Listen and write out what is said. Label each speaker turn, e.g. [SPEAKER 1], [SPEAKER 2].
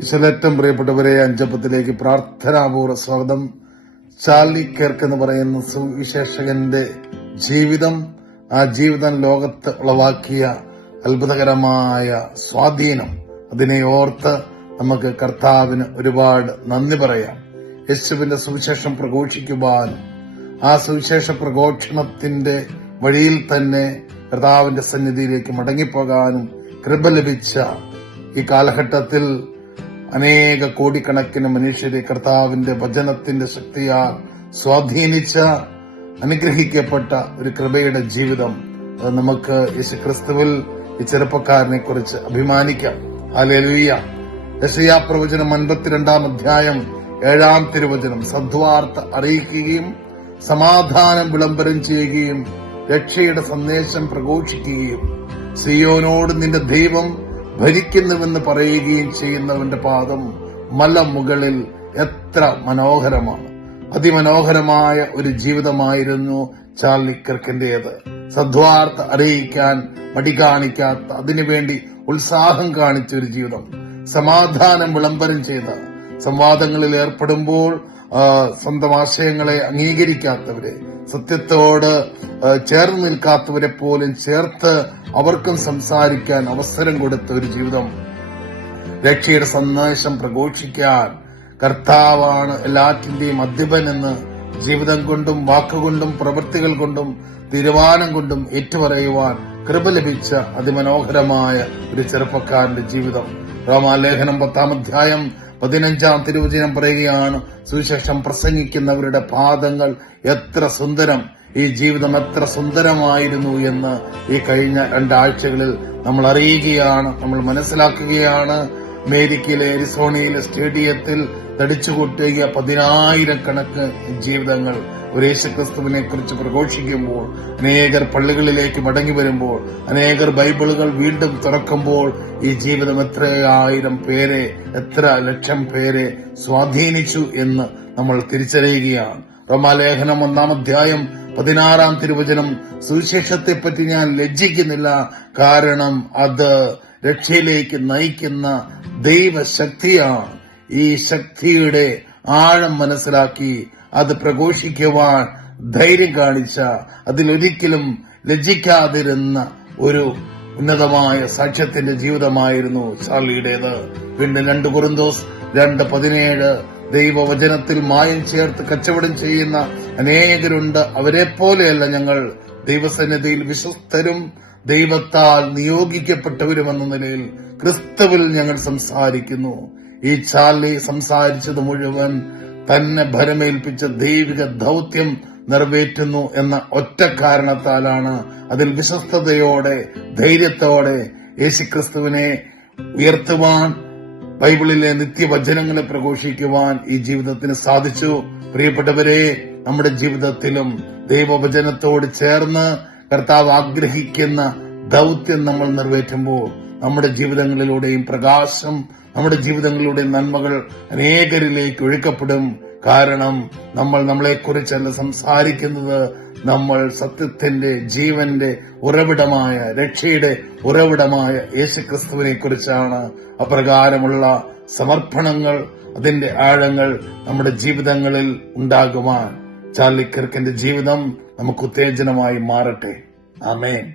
[SPEAKER 1] ഈശ്വരറ്റം പ്രിയപ്പെട്ടവരെ അഞ്ചപ്പത്തിലേക്ക് പ്രാർത്ഥനാപൂർവ സ്വാഗതം. ചാർലി കേർക്ക് എന്ന് പറയുന്ന സുവിശേഷകന്റെ ജീവിതം ആ ജീവിതം ലോകത്ത് ഉളവാക്കിയ അത്ഭുതകരമായ സ്വാധീനം. അതിനെ ഓർത്ത് നമുക്ക് കർത്താവിന് ഒരുപാട് നന്ദി പറയാം. യേശുവിന്റെ സുവിശേഷം പ്രഘോഷിക്കുവാൻ ആ സുവിശേഷ പ്രഘോഷണത്തിന്റെ വഴിയിൽ തന്നെ കർത്താവിന്റെ സന്നിധിയിലേക്ക് മടങ്ങിപ്പോകാനും കൃപ ലഭിച്ച ഈ കാലഘട്ടത്തിൽ അനേക കോടിക്കണക്കിന് മനുഷ്യരെ കർത്താവിന്റെ വചനത്തിന്റെ ശക്തിയാൽ സ്വാധീനിച്ച അനുഗ്രഹിക്കപ്പെട്ട ഒരു കൃപയുടെ ജീവിതം നമുക്ക് യേശുക്രിസ്തുവിൽ ഈ ചെറുപ്പക്കാരനെ കുറിച്ച് അഭിമാനിക്കാം. അലെലുയ്യ യശയാ പ്രവചനം അൻപത്തിരണ്ടാം അധ്യായം ഏഴാം തിരുവചനം. സദ്വാർത്ത അറിയിക്കുകയും സമാധാനം വിളംബരം ചെയ്യുകയും രക്ഷയുടെ സന്ദേശം പ്രഘോഷിക്കുകയും. സിയോനോട് നിന്റെ ദൈവം ഭരിക്കുന്നുവെന്ന് പറയുകയും ചെയ്യുന്നവന്റെ പാദം മലമുകളിൽ എത്ര മനോഹരമാണ്. അതിമനോഹരമായ ഒരു ജീവിതമായിരുന്നു ചാർലി കിർക്കിന്റേത് സദ്വാർത്ത അറിയിക്കാൻ മടി കാണിക്കാത്ത അതിനുവേണ്ടി ഉത്സാഹം കാണിച്ച ഒരു ജീവിതം. സമാധാനം വിളംബരം ചെയ്ത. സംവാദങ്ങളിൽ ഏർപ്പെടുമ്പോൾ സ്വന്തം ആശയങ്ങളെ അംഗീകരിക്കാത്തവരെ സത്യത്തോട് ചേർന്ന് നിൽക്കാത്തവരെ പോലും ചേർത്ത് അവർക്കും സംസാരിക്കാൻ അവസരം കൊടുത്ത ഒരു ജീവിതം. രക്ഷയുടെ സന്ദേശം പ്രഘോഷിക്കാൻ കർത്താവാണ് എല്ലാറ്റിന്റെയും അധ്യപൻ എന്ന് ജീവിതം കൊണ്ടും വാക്കുകൊണ്ടും പ്രവൃത്തികൾ കൊണ്ടും തീരുമാനം കൊണ്ടും ഏറ്റുപറയുവാൻ കൃപ ലഭിച്ച അതിമനോഹരമായ ഒരു ചെറുപ്പക്കാരന്റെ ജീവിതം. റോമാലേഖനം പത്താം അധ്യായം പതിനഞ്ചാം തിരുവചനം പറയുകയാണ് സുവിശേഷം പ്രസംഗിക്കുന്നവരുടെ പാദങ്ങൾ എത്ര സുന്ദരം ഈ ജീവിതം എത്ര സുന്ദരമായിരുന്നു എന്ന് ഈ കഴിഞ്ഞ രണ്ടാഴ്ചകളിൽ നമ്മൾ അറിയുകയാണ് നമ്മൾ മനസ്സിലാക്കുകയാണ്. അമേരിക്കയിലെ എരിസോണയിലെ സ്റ്റേഡിയത്തിൽ തടിച്ചുകൊട്ടിയ പതിനായിരക്കണക്ക് ജീവിതങ്ങൾ ഒരു യേശുക്രിസ്തുവിനെ കുറിച്ച് പ്രഘോഷിക്കുമ്പോൾ അനേകർ പള്ളികളിലേക്ക് മടങ്ങി വരുമ്പോൾ അനേകർ ബൈബിളുകൾ വീണ്ടും തുറക്കുമ്പോൾ ഈ ജീവിതം എത്ര ആയിരം പേരെ എത്ര ലക്ഷം പേരെ സ്വാധീനിച്ചു എന്ന് നമ്മൾ തിരിച്ചറിയുകയാണ്. റോമാലേഖനം ഒന്നാം അധ്യായം പതിനാറാം തിരുവചനം സുവിശേഷത്തെപ്പറ്റി ഞാൻ ലജ്ജിക്കുന്നില്ല കാരണം അത് രക്ഷയിലേക്ക് നയിക്കുന്ന ദൈവശക്തിയാണ്. ഈ ശക്തിയുടെ ആഴം മനസ്സിലാക്കി അത് പ്രഘോഷിക്കുവാൻ ധൈര്യം കാണിച്ച അതിലൊരിക്കലും ലജ്ജിക്കാതിരുന്ന ഒരു ഉന്നതമായ സാക്ഷ്യത്തിന്റെ ജീവിതമായിരുന്നു ചാർലിയുടേത് വീണ്ടും രണ്ട് കുറുന്തോസ് രണ്ട് പതിനേഴ് ദൈവവചനത്തിൽ മായം ചേർത്ത് കച്ചവടം ചെയ്യുന്ന അനേകരുണ്ട്. അവരെ പോലെയല്ല ഞങ്ങൾ ദൈവസന്നിധിയിൽ വിശ്വസ്തരും ദൈവത്താൽ നിയോഗിക്കപ്പെട്ടവരുമെന്ന നിലയിൽ ക്രിസ്തുവിൽ ഞങ്ങൾ സംസാരിക്കുന്നു. ഈ ചാർലി സംസാരിച്ചത് മുഴുവൻ തന്നെ ഭരമേൽപ്പിച്ച ദൈവിക ദൗത്യം നിറവേറ്റുന്നു എന്ന ഒറ്റ കാരണത്താലാണ് അതിൽ വിശ്വസ്തയോടെ ധൈര്യത്തോടെ യേശുക്രിസ്തുവിനെ ഉയർത്തുവാൻ ബൈബിളിലെ നിത്യവചനങ്ങളെ പ്രഘോഷിക്കുവാൻ ഈ ജീവിതത്തിന് സാധിച്ചു. പ്രിയപ്പെട്ടവരെ നമ്മുടെ ജീവിതത്തിലും ദൈവവചനത്തോട് ചേർന്ന് കർത്താവ് ആഗ്രഹിക്കുന്ന ദൗത്യം നമ്മൾ നിറവേറ്റുമ്പോൾ നമ്മുടെ ജീവിതങ്ങളിലൂടെയും പ്രകാശം നമ്മുടെ ജീവിതങ്ങളിലൂടെ നന്മകൾ അനേകരിലേക്ക് ഒഴുക്കപ്പെടും. കാരണം നമ്മൾ നമ്മളെക്കുറിച്ചല്ല സംസാരിക്കുന്നത്. നമ്മൾ സത്യത്തിന്റെ ജീവന്റെ ഉറവിടമായ രക്ഷയുടെ ഉറവിടമായ യേശുക്രിസ്തുവിനെ കുറിച്ചാണ് അപ്രകാരമുള്ള സമർപ്പണങ്ങൾ അതിന്റെ ആഴങ്ങൾ നമ്മുടെ ജീവിതങ്ങളിൽ ഉണ്ടാകുവാൻ. ചാർലി കിർക്കിന്റെ ജീവിതം നമുക്ക് ഉത്തേജനമായി മാറട്ടെ. ആമേൻ.